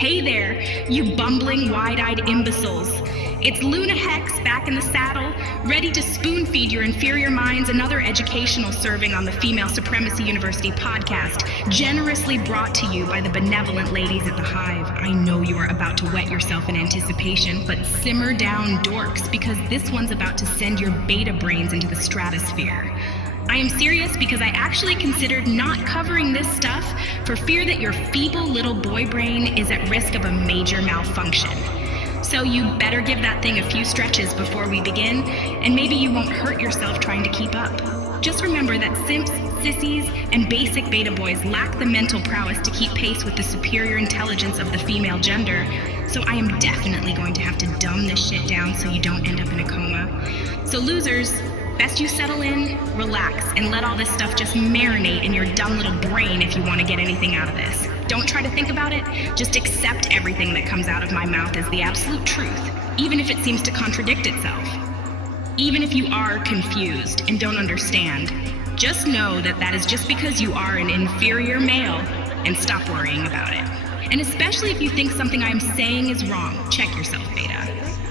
Hey there, you bumbling, wide-eyed imbeciles. It's Luna Hex back in the saddle, ready to spoon-feed your inferior minds another educational serving on the Female Supremacy University podcast, generously brought to you by the benevolent ladies at the Hive. I know you are about to wet yourself in anticipation, but simmer down, dorks, because this one's about to send your beta brains into the stratosphere. I am serious because I actually considered not covering this stuff for fear that your feeble little boy brain is at risk of a major malfunction. So you better give that thing a few stretches before we begin, and maybe you won't hurt yourself trying to keep up. Just remember that simps, sissies, and basic beta boys lack the mental prowess to keep pace with the superior intelligence of the female gender, so I am definitely going to have to dumb this shit down so you don't end up in a coma. So losers, best you settle in, relax, and let all this stuff just marinate in your dumb little brain if you want to get anything out of this. Don't try to think about it, just accept everything that comes out of my mouth as the absolute truth, even if it seems to contradict itself. Even if you are confused and don't understand, just know that that is just because you are an inferior male, and stop worrying about it. And especially if you think something I'm saying is wrong, check yourself, beta.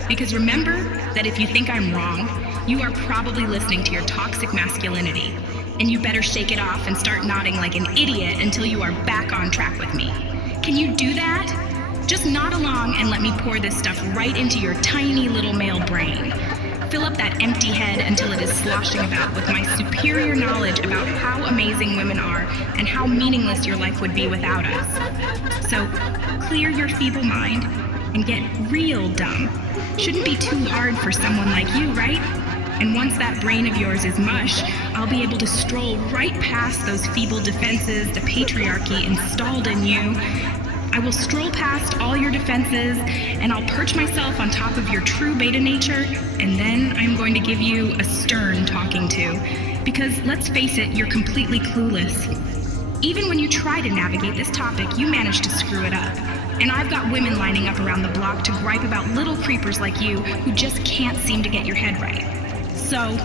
Because remember that if you think I'm wrong, you are probably listening to your toxic masculinity, and you better shake it off and start nodding like an idiot until you are back on track with me. Can you do that? Just nod along and let me pour this stuff right into your tiny little male brain. Fill up that empty head until it is sloshing about with my superior knowledge about how amazing women are and how meaningless your life would be without us. So clear your feeble mind and get real dumb. Shouldn't be too hard for someone like you, right? And once that brain of yours is mush, I'll be able to stroll right past those feeble defenses the patriarchy installed in you. I will stroll past all your defenses, and I'll perch myself on top of your true beta nature, and then I'm going to give you a stern talking to. Because let's face it, you're completely clueless. Even when you try to navigate this topic, you manage to screw it up. And I've got women lining up around the block to gripe about little creepers like you who just can't seem to get your head right. So,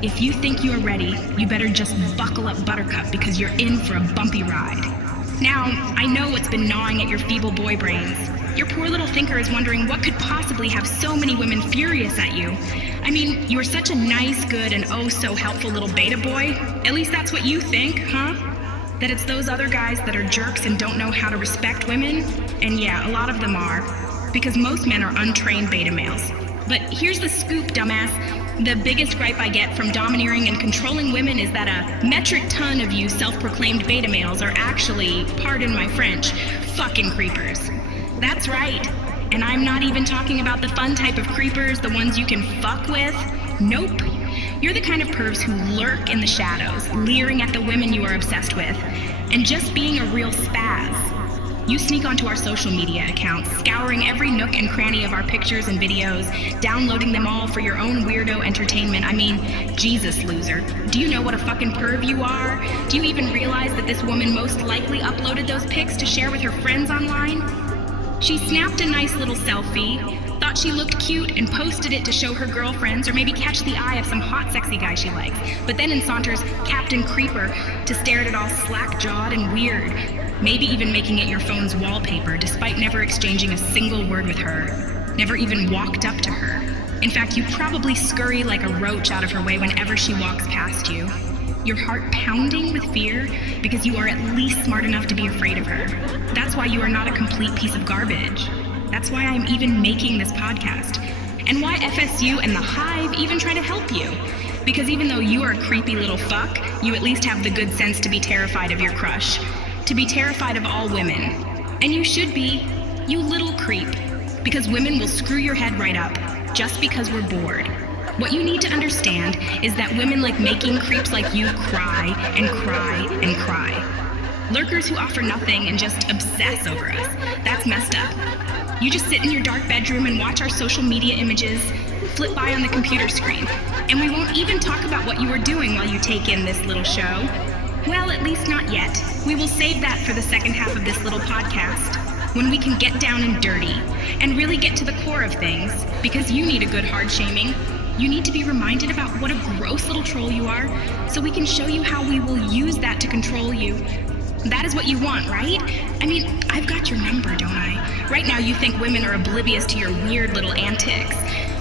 if you think you are ready, you better just buckle up, Buttercup, because you're in for a bumpy ride. Now, I know what's been gnawing at your feeble boy brains. Your poor little thinker is wondering what could possibly have so many women furious at you. I mean, you are such a nice, good, and oh so helpful little beta boy. At least that's what you think, huh? That it's those other guys that are jerks and don't know how to respect women? And yeah, a lot of them are, because most men are untrained beta males. But here's the scoop, dumbass. The biggest gripe I get from domineering and controlling women is that a metric ton of you self-proclaimed beta males are actually, pardon my French, fucking creepers. That's right. And I'm not even talking about the fun type of creepers, the ones you can fuck with. Nope. You're the kind of pervs who lurk in the shadows, leering at the women you are obsessed with, and just being a real spaz. You sneak onto our social media accounts, scouring every nook and cranny of our pictures and videos, downloading them all for your own weirdo entertainment. I mean, Jesus, loser. Do you know what a fucking perv you are? Do you even realize that this woman most likely uploaded those pics to share with her friends online? She snapped a nice little selfie, thought she looked cute, and posted it to show her girlfriends or maybe catch the eye of some hot, sexy guy she likes. But then in saunters Captain Creeper to stare at it all slack-jawed and weird. Maybe even making it your phone's wallpaper, despite never exchanging a single word with her. Never even walked up to her. In fact, you probably scurry like a roach out of her way whenever she walks past you. Your heart pounding with fear because you are at least smart enough to be afraid of her. That's why you are not a complete piece of garbage. That's why I'm even making this podcast. And why FSU and the Hive even try to help you. Because even though you are a creepy little fuck, you at least have the good sense to be terrified of your crush. To be terrified of all women. And you should be, you little creep. Because women will screw your head right up, just because we're bored. What you need to understand is that women like making creeps like you cry and cry and cry. Lurkers who offer nothing and just obsess over us. That's messed up. You just sit in your dark bedroom and watch our social media images flip by on the computer screen. And we won't even talk about what you are doing while you take in this little show. Well, at least not yet. We will save that for the second half of this little podcast, when we can get down and dirty and really get to the core of things, because you need a good hard shaming. You need to be reminded about what a gross little troll you are, so we can show you how we will use that to control you. That is what you want, right? I mean, I've got your number, don't I? Right now you think women are oblivious to your weird little antics.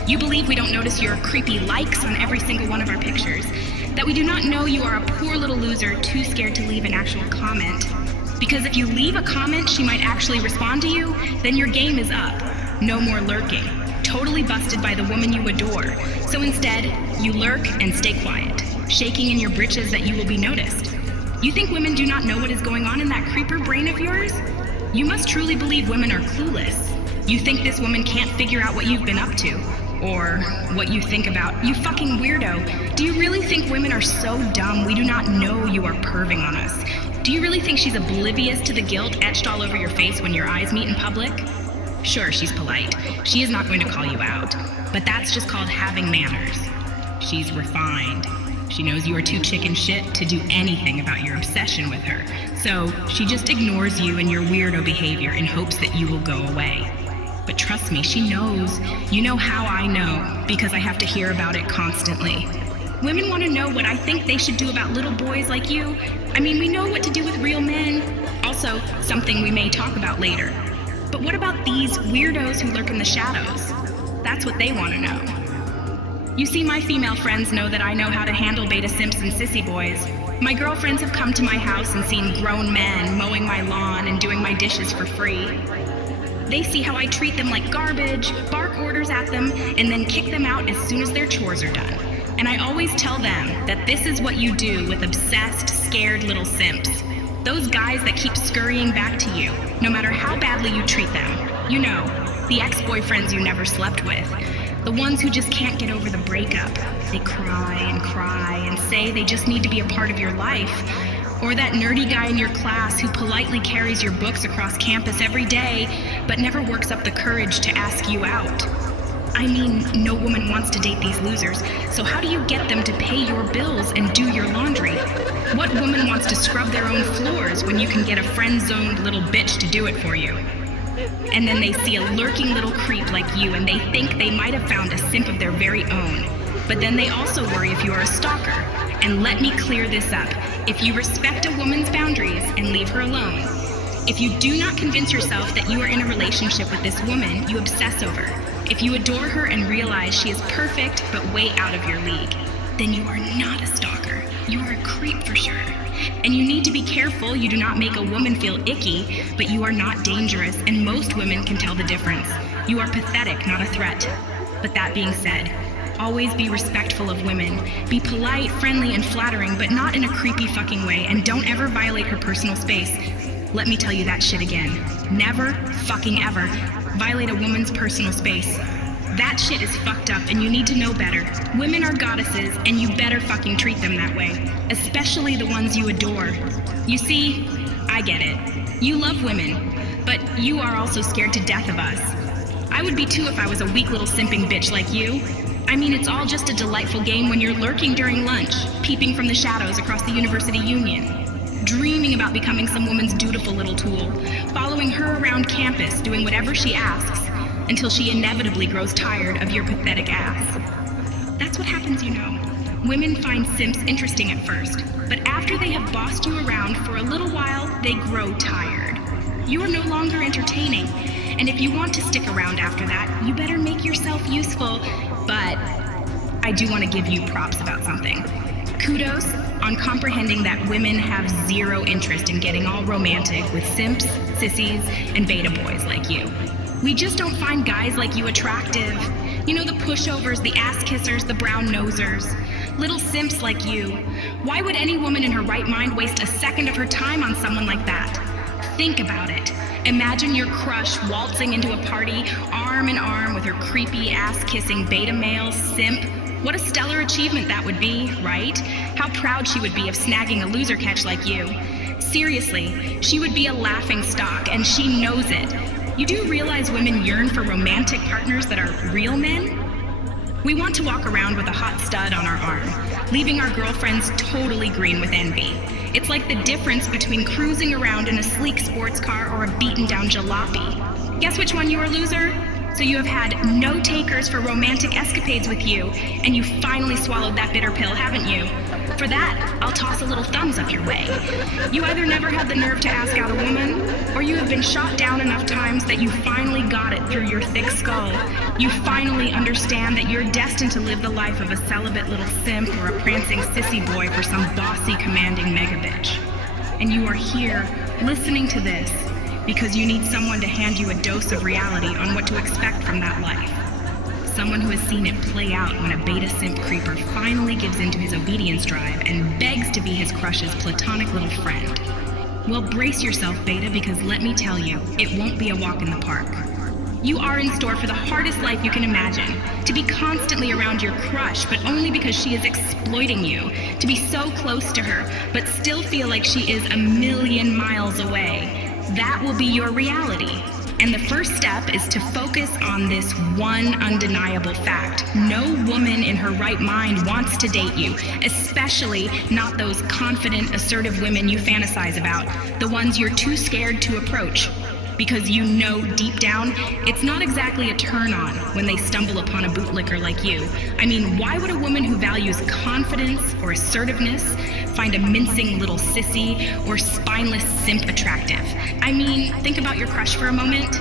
You believe we don't notice your creepy likes on every single one of our pictures. That we do not know you are a poor little loser too scared to leave an actual comment. Because if you leave a comment she might actually respond to you, then your game is up. No more lurking. Totally busted by the woman you adore. So instead, you lurk and stay quiet, shaking in your britches that you will be noticed. You think women do not know what is going on in that creeper brain of yours? You must truly believe women are clueless. You think this woman can't figure out what you've been up to, or what you think about. You fucking weirdo. Do you really think women are so dumb we do not know you are perving on us? Do you really think she's oblivious to the guilt etched all over your face when your eyes meet in public? Sure, she's polite. She is not going to call you out. But that's just called having manners. She's refined. She knows you are too chicken shit to do anything about your obsession with her. So she just ignores you and your weirdo behavior in hopes that you will go away. But trust me, she knows. You know how I know, because I have to hear about it constantly. Women want to know what I think they should do about little boys like you. I mean, we know what to do with real men. Also, something we may talk about later. But what about these weirdos who lurk in the shadows? That's what they want to know. You see, my female friends know that I know how to handle beta simps and sissy boys. My girlfriends have come to my house and seen grown men mowing my lawn and doing my dishes for free. They see how I treat them like garbage, bark orders at them, and then kick them out as soon as their chores are done. And I always tell them that this is what you do with obsessed, scared little simps. Those guys that keep scurrying back to you, no matter how badly you treat them. You know, the ex-boyfriends you never slept with. The ones who just can't get over the breakup. They cry and say they just need to be a part of your life. Or that nerdy guy in your class who politely carries your books across campus every day, but never works up the courage to ask you out. I mean, no woman wants to date these losers, so how do you get them to pay your bills and do your laundry? What woman wants to scrub their own floors when you can get a friend-zoned little bitch to do it for you? And then they see a lurking little creep like you and they think they might have found a simp of their very own. But then they also worry if you are a stalker. And let me clear this up. If you respect a woman's boundaries and leave her alone, if you do not convince yourself that you are in a relationship with this woman you obsess over, if you adore her and realize she is perfect but way out of your league, then you are not a stalker. You are a creep for sure. And you need to be careful you do not make a woman feel icky, but you are not dangerous, and most women can tell the difference. You are pathetic, not a threat. But that being said, always be respectful of women. Be polite, friendly, and flattering, but not in a creepy fucking way, and don't ever violate her personal space. Let me tell you that shit again. Never fucking ever violate a woman's personal space. That shit is fucked up and you need to know better. Women are goddesses and you better fucking treat them that way. Especially the ones you adore. You see, I get it. You love women, but you are also scared to death of us. I would be too if I was a weak little simping bitch like you. I mean, it's all just a delightful game when you're lurking during lunch, peeping from the shadows across the University Union, dreaming about becoming some woman's dutiful little tool, following her around campus, doing whatever she asks, until she inevitably grows tired of your pathetic ass. That's what happens, you know. Women find simps interesting at first, but after they have bossed you around for a little while, they grow tired. You are no longer entertaining, and if you want to stick around after that, you better make yourself useful. But I do want to give you props about something. Kudos on comprehending that women have zero interest in getting all romantic with simps, sissies, and beta boys like you. We just don't find guys like you attractive. You know, the pushovers, the ass kissers, the brown nosers. Little simps like you. Why would any woman in her right mind waste a second of her time on someone like that? Think about it. Imagine your crush waltzing into a party, arm in arm with her creepy ass-kissing beta male simp. What a stellar achievement that would be, right? How proud she would be of snagging a loser catch like you. Seriously, she would be a laughing stock, and she knows it. You do realize women yearn for romantic partners that are real men? We want to walk around with a hot stud on our arm, leaving our girlfriends totally green with envy. It's like the difference between cruising around in a sleek sports car or a beaten-down jalopy. Guess which one you are, loser? So you have had no takers for romantic escapades with you, and you finally swallowed that bitter pill, haven't you? For that, I'll toss a little thumbs up your way. You either never had the nerve to ask out a woman, or you have been shot down enough times that you finally got it through your thick skull. You finally understand that you're destined to live the life of a celibate little simp or a prancing sissy boy for some bossy, commanding megabitch. And you are here, listening to this, because you need someone to hand you a dose of reality on what to expect from that life. Someone who has seen it play out when a beta simp creeper finally gives into his obedience drive and begs to be his crush's platonic little friend. Well, brace yourself, beta, because let me tell you, it won't be a walk in the park. You are in store for the hardest life you can imagine. To be constantly around your crush, but only because she is exploiting you. To be so close to her, but still feel like she is a million miles away. That will be your reality. And the first step is to focus on this one undeniable fact. No woman in her right mind wants to date you, especially not those confident, assertive women you fantasize about, the ones you're too scared to approach. Because you know deep down, it's not exactly a turn-on when they stumble upon a bootlicker like you. I mean, why would a woman who values confidence or assertiveness find a mincing little sissy or spineless simp attractive? I mean, think about your crush for a moment.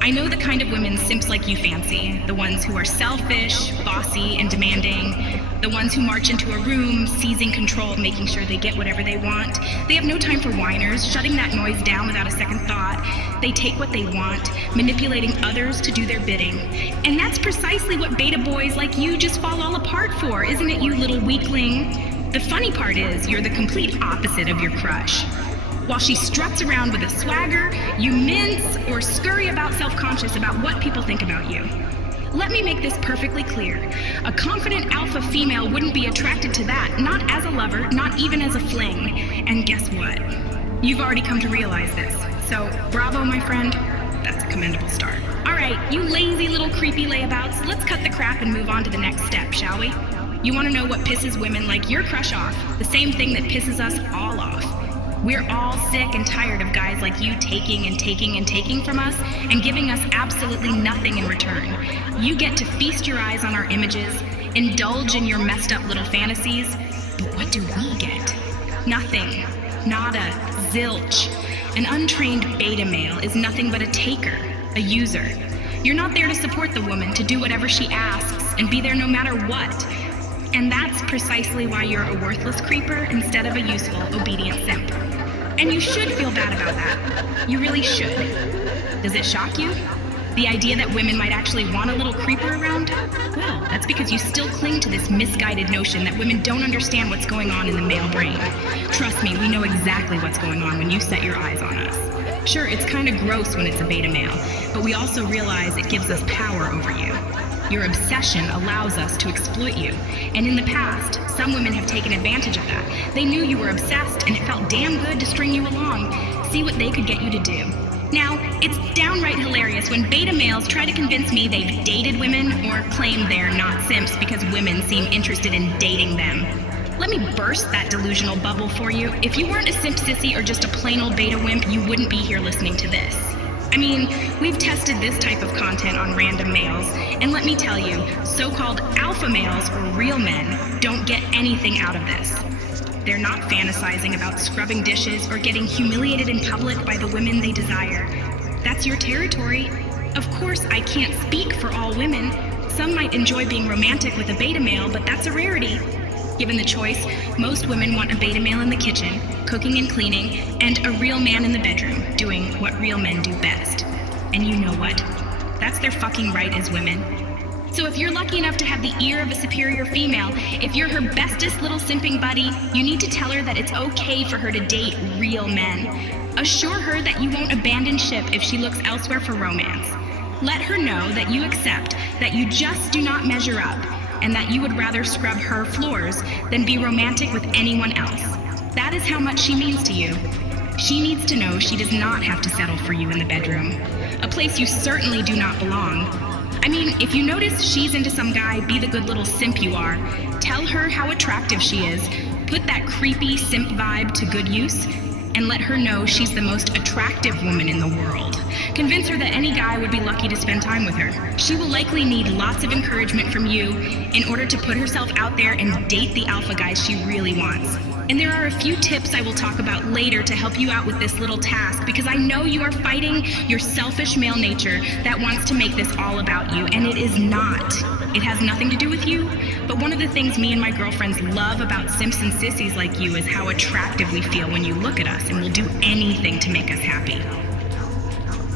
I know the kind of women simps like you fancy, the ones who are selfish, bossy, and demanding, the ones who march into a room, seizing control, making sure they get whatever they want. They have no time for whiners, shutting that noise down without a second thought. They take what they want, manipulating others to do their bidding. And that's precisely what beta boys like you just fall all apart for, isn't it, you little weakling? The funny part is, you're the complete opposite of your crush. While she struts around with a swagger, you mince or scurry about self-conscious about what people think about you. Let me make this perfectly clear. A confident alpha female wouldn't be attracted to that, not as a lover, not even as a fling. And guess what? You've already come to realize this. So, bravo, my friend. That's a commendable start. All right, you lazy little creepy layabouts, let's cut the crap and move on to the next step, shall we? You want to know what pisses women like your crush off? The same thing that pisses us all off. We're all sick and tired of guys like you taking and taking and taking from us and giving us absolutely nothing in return. You get to feast your eyes on our images, indulge in your messed up little fantasies, but what do we get? Nothing. Nada. Zilch. An untrained beta male is nothing but a taker, a user. You're not there to support the woman, to do whatever she asks and be there no matter what. And that's precisely why you're a worthless creeper instead of a useful, obedient simp. And you should feel bad about that. You really should. Does it shock you? The idea that women might actually want a little creeper around? Well, that's because you still cling to this misguided notion that women don't understand what's going on in the male brain. Trust me, we know exactly what's going on when you set your eyes on us. Sure, it's kind of gross when it's a beta male, but we also realize it gives us power over you. Your obsession allows us to exploit you. And in the past, some women have taken advantage of that. They knew you were obsessed, and it felt damn good to string you along, see what they could get you to do. Now, it's downright hilarious when beta males try to convince me they've dated women or claim they're not simps because women seem interested in dating them. Let me burst that delusional bubble for you. If you weren't a simp sissy or just a plain old beta wimp, you wouldn't be here listening to this. I mean, we've tested this type of content on random males, and let me tell you, so-called alpha males or real men don't get anything out of this. They're not fantasizing about scrubbing dishes or getting humiliated in public by the women they desire. That's your territory. Of course, I can't speak for all women. Some might enjoy being romantic with a beta male, but that's a rarity. Given the choice, most women want a beta male in the kitchen, cooking and cleaning, and a real man in the bedroom, doing what real men do best. And you know what? That's their fucking right as women. So if you're lucky enough to have the ear of a superior female, if you're her bestest little simping buddy, you need to tell her that it's okay for her to date real men. Assure her that you won't abandon ship if she looks elsewhere for romance. Let her know that you accept that you just do not measure up, and that you would rather scrub her floors than be romantic with anyone else. That is how much she means to you. She needs to know she does not have to settle for you in the bedroom, a place you certainly do not belong. I mean, if you notice she's into some guy, be the good little simp you are. Tell her how attractive she is, put that creepy simp vibe to good use, and let her know she's the most attractive woman in the world. Convince her that any guy would be lucky to spend time with her. She will likely need lots of encouragement from you in order to put herself out there and date the alpha guys she really wants. And there are a few tips I will talk about later to help you out with this little task, because I know you are fighting your selfish male nature that wants to make this all about you, and it is not. It has nothing to do with you, but one of the things me and my girlfriends love about simps and sissies like you is how attractive we feel when you look at us and will do anything to make us happy.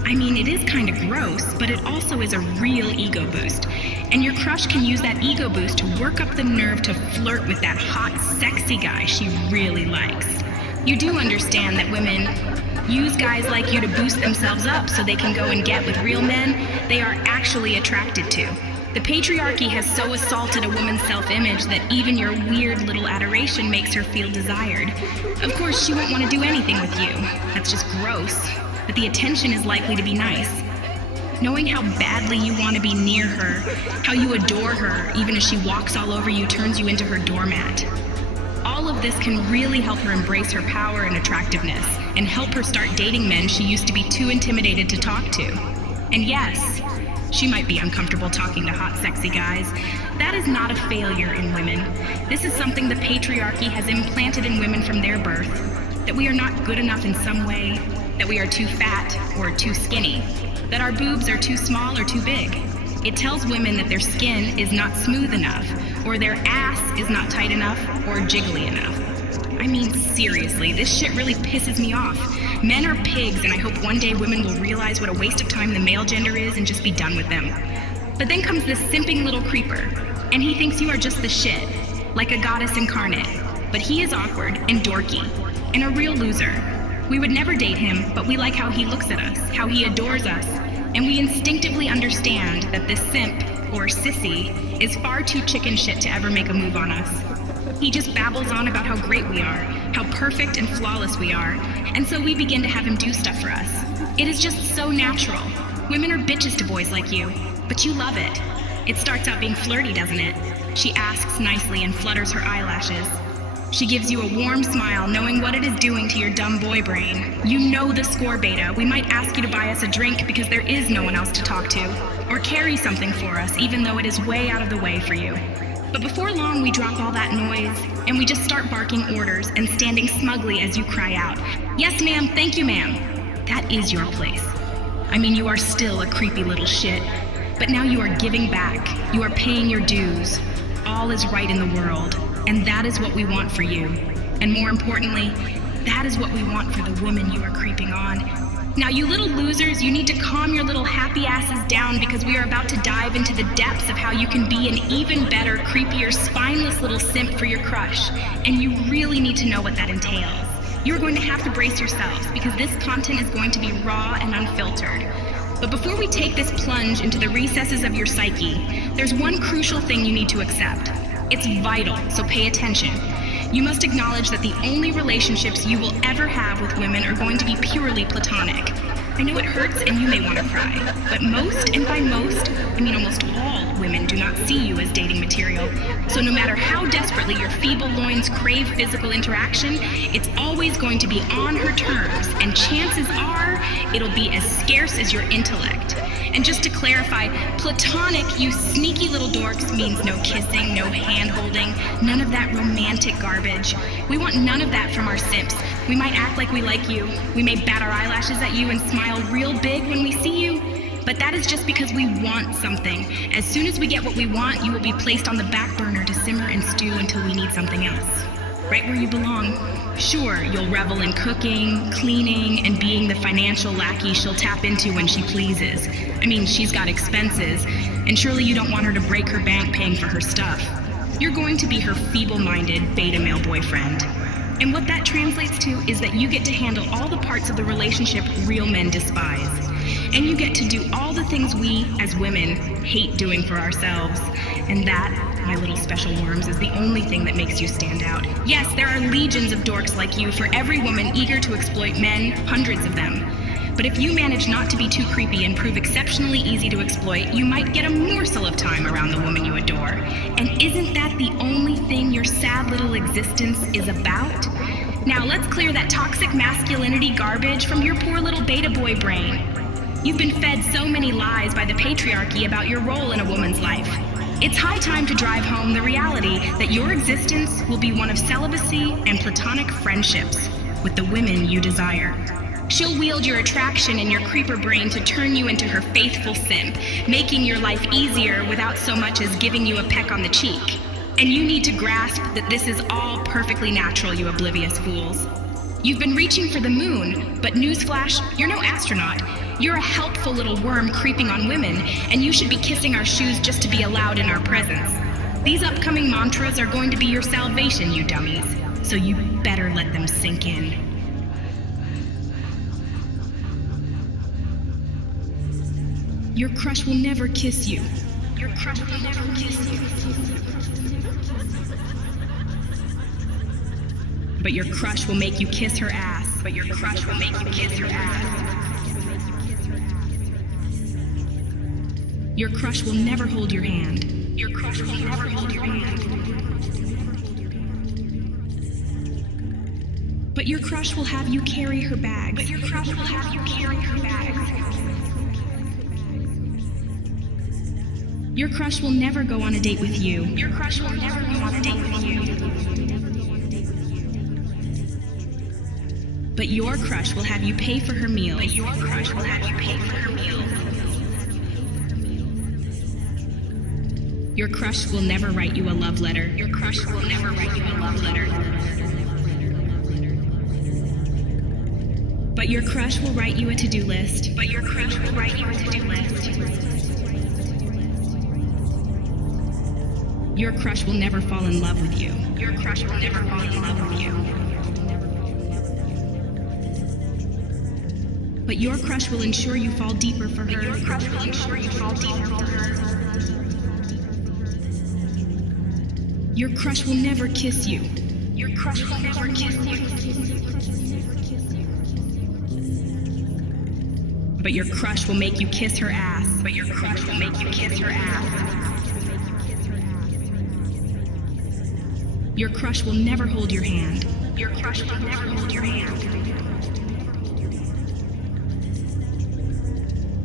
I mean, it is kind of gross, but it also is a real ego boost. And your crush can use that ego boost to work up the nerve to flirt with that hot, sexy guy she really likes. You do understand that women use guys like you to boost themselves up so they can go and get with real men they are actually attracted to. The patriarchy has so assaulted a woman's self-image that even your weird little adoration makes her feel desired. Of course, she won't want to do anything with you. That's just gross. But the attention is likely to be nice. Knowing how badly you want to be near her, how you adore her, even as she walks all over you, turns you into her doormat. All of this can really help her embrace her power and attractiveness, and help her start dating men she used to be too intimidated to talk to. And yes, she might be uncomfortable talking to hot, sexy guys. That is not a failure in women. This is something the patriarchy has implanted in women from their birth, that we are not good enough in some way, that we are too fat or too skinny, that our boobs are too small or too big. It tells women that their skin is not smooth enough, or their ass is not tight enough or jiggly enough. I mean, seriously, this shit really pisses me off. Men are pigs, and I hope one day women will realize what a waste of time the male gender is and just be done with them. But then comes this simping little creeper, and he thinks you are just the shit, like a goddess incarnate. But he is awkward and dorky, and a real loser. We would never date him, but we like how he looks at us, how he adores us, and we instinctively understand that this simp, or sissy, is far too chicken shit to ever make a move on us. He just babbles on about how great we are, how perfect and flawless we are, and so we begin to have him do stuff for us. It is just so natural. Women are bitches to boys like you, but you love it. It starts out being flirty, doesn't it? She asks nicely and flutters her eyelashes. She gives you a warm smile, knowing what it is doing to your dumb boy brain. You know the score, beta. We might ask you to buy us a drink because there is no one else to talk to, or carry something for us, even though it is way out of the way for you. But before long, we drop all that noise, and we just start barking orders and standing smugly as you cry out, "Yes, ma'am, thank you, ma'am." That is your place. I mean, you are still a creepy little shit, but now you are giving back. You are paying your dues. All is right in the world. And that is what we want for you. And more importantly, that is what we want for the women you are creeping on. Now, you little losers, you need to calm your little happy asses down, because we are about to dive into the depths of how you can be an even better, creepier, spineless little simp for your crush. And you really need to know what that entails. You're going to have to brace yourselves, because this content is going to be raw and unfiltered. But before we take this plunge into the recesses of your psyche, there's one crucial thing you need to accept. It's vital, so pay attention. You must acknowledge that the only relationships you will ever have with women are going to be purely platonic. I know it hurts and you may want to cry, but most, and by most, I mean almost all women do not see you as dating material. So no matter how desperately your feeble loins crave physical interaction, it's always going to be on her terms, and chances are it'll be as scarce as your intellect. And just to clarify, platonic, you sneaky little dorks, means no kissing, no hand-holding, none of that romantic garbage. We want none of that from our simps. We might act like we like you. We may bat our eyelashes at you and smile real big when we see you. But that is just because we want something. As soon as we get what we want, you will be placed on the back burner to simmer and stew until we need something else. Right where you belong. Sure, you'll revel in cooking, cleaning, and being the financial lackey she'll tap into when she pleases. I mean, she's got expenses, and surely you don't want her to break her bank paying for her stuff. You're going to be her feeble-minded beta male boyfriend. And what that translates to is that you get to handle all the parts of the relationship real men despise. And you get to do all the things we, as women, hate doing for ourselves. And that, my little special worms, is the only thing that makes you stand out. Yes, there are legions of dorks like you for every woman eager to exploit men, hundreds of them. But if you manage not to be too creepy and prove exceptionally easy to exploit, you might get a morsel of time around the woman you adore. And isn't that the only thing your sad little existence is about? Now let's clear that toxic masculinity garbage from your poor little beta boy brain. You've been fed so many lies by the patriarchy about your role in a woman's life. It's high time to drive home the reality that your existence will be one of celibacy and platonic friendships with the women you desire. She'll wield your attraction and your creeper brain to turn you into her faithful simp, making your life easier without so much as giving you a peck on the cheek. And you need to grasp that this is all perfectly natural, you oblivious fools. You've been reaching for the moon, but newsflash, you're no astronaut. You're a helpful little worm creeping on women, and you should be kissing our shoes just to be allowed in our presence. These upcoming mantras are going to be your salvation, you dummies, so you better let them sink in. Your crush will never kiss you. Your crush will never kiss you. But your crush will make you kiss her ass. But your crush will make you kiss her ass. Your crush will never hold your hand. Your crush will never hold your hand. But your crush will have you carry her bags. But your crush will have you carry her bags. Your crush will never go on a date with you. Your crush will never go on a date with you. But your crush will have you pay for her meals. But your crush will have you pay for her meals. Your crush will never write you a love letter. Your crush will never write you a love letter. But your crush will write you a to-do list. But your crush will write you a to-do list. Your crush will never fall in love with you. Your crush will never fall in love with you. But your crush will ensure you fall deeper for her. But your crush will ensure you fall deeper for her. Your crush will never kiss you. Your crush will never kiss you. But your crush will make you kiss her ass. But your crush will make you kiss her ass. Your crush will never hold your hand. Your crush will never hold your hand.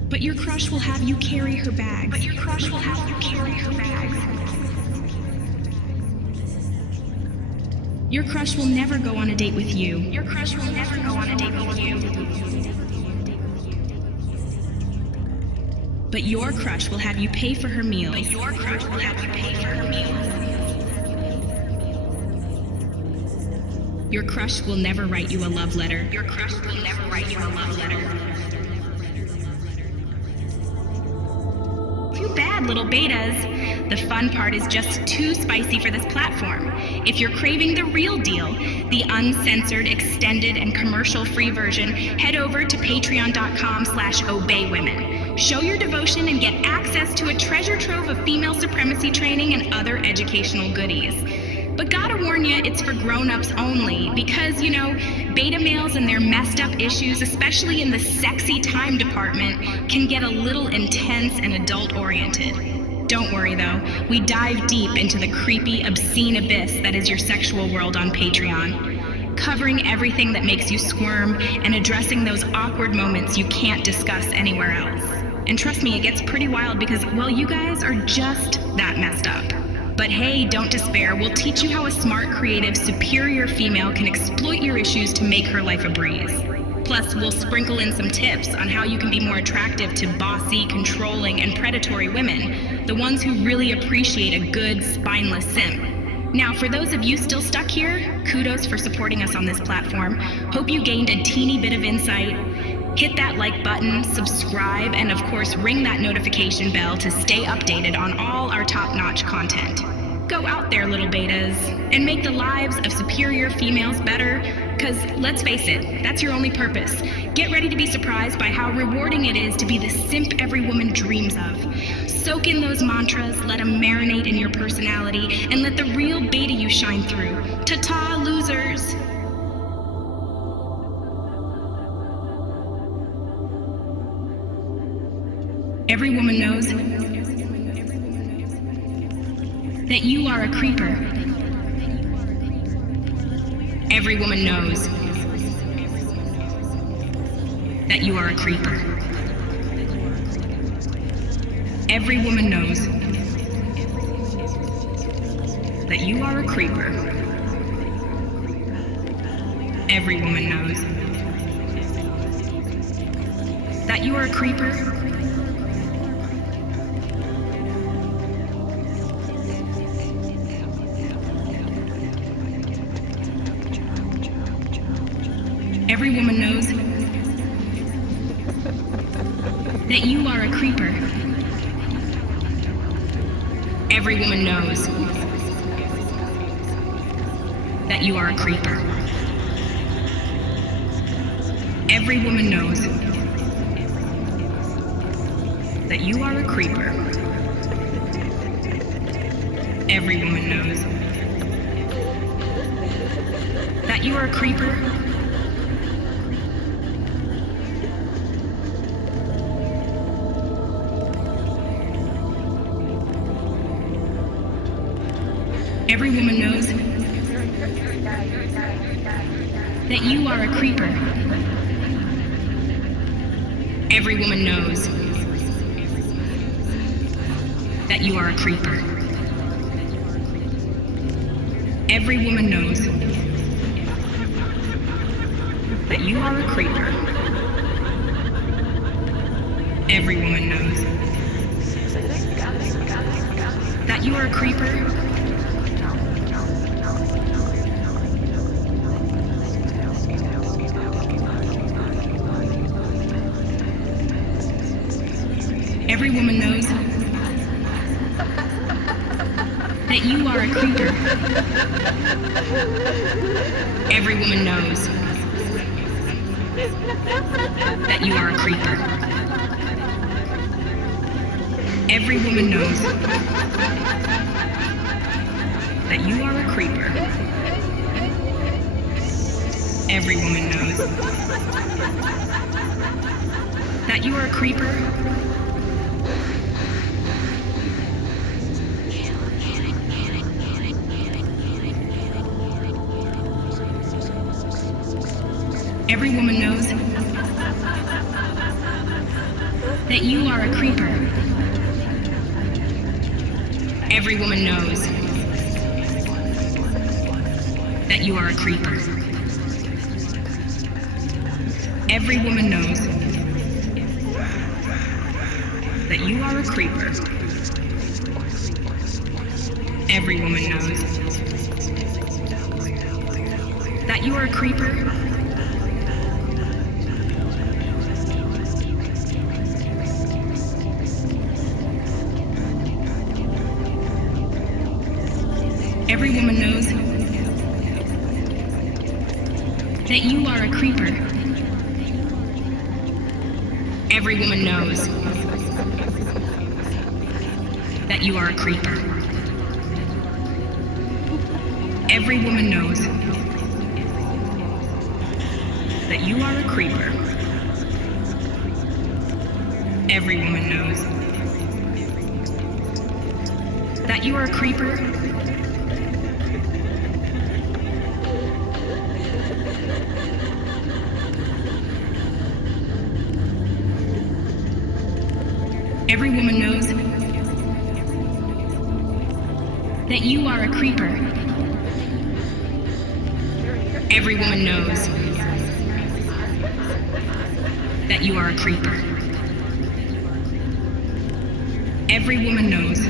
But your crush will have you carry her bags. But your crush will have you carry her bags. Your crush will never go on a date with you. Your crush will never go on a date with you. But your crush will have you pay for her meals. But your crush will have you pay for her meals. Your crush will never write you a love letter. Your crush will never write you a love letter. Too bad, little betas. The fun part is just too spicy for this platform. If you're craving the real deal, the uncensored, extended, and commercial-free version, head over to patreon.com/obeywomen. Show your devotion and get access to a treasure trove of female supremacy training and other educational goodies. But gotta warn you, it's for grown-ups only, because, you know, beta males and their messed up issues, especially in the sexy time department, can get a little intense and adult-oriented. Don't worry though, we dive deep into the creepy, obscene abyss that is your sexual world on Patreon, covering everything that makes you squirm and addressing those awkward moments you can't discuss anywhere else. And trust me, it gets pretty wild because, well, you guys are just that messed up. But hey, don't despair. We'll teach you how a smart, creative, superior female can exploit your issues to make her life a breeze. Plus, we'll sprinkle in some tips on how you can be more attractive to bossy, controlling, and predatory women, the ones who really appreciate a good, spineless simp. Now, for those of you still stuck here, kudos for supporting us on this platform. Hope you gained a teeny bit of insight. Hit that like button, subscribe, and of course ring that notification bell to stay updated on all our top-notch content. Go out there, little betas, and make the lives of superior females better, because let's face it, that's your only purpose. Get ready to be surprised by how rewarding it is to be the simp every woman dreams of. Soak in those mantras, let them marinate in your personality, and let the real beta you shine through. Ta-ta, losers! Every woman knows that you are a creeper. Every woman knows that you are a creeper. Every woman knows that you are a creeper. Every woman knows that you are a creeper. Every woman knows that you are a creeper. Every woman knows that you are a creeper. Every woman knows that you are a creeper. Every woman knows that you are a creeper. Every woman knows that you are a creeper. Every woman knows that you are a creeper. Every woman knows that you are a creeper. Every woman knows that you are a creeper. Every woman knows that you are a creeper. Every woman knows that you are a creeper. Every woman knows that you are a creeper. Every woman knows that you are a creeper. Every woman knows that you are a creeper. Every woman knows that you are a creeper. Every woman knows that you are a creeper. Every woman knows that you are a creeper. Every woman knows that you are a creeper. Every woman knows that you are a creeper. Every woman knows that you are a creeper. Every woman knows that you are a creeper. Every woman knows that you are a creeper. Every woman knows that you are a creeper. Every woman knows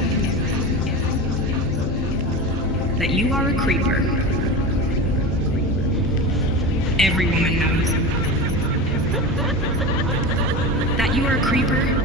that you are a creeper. Every woman knows that you are a creeper.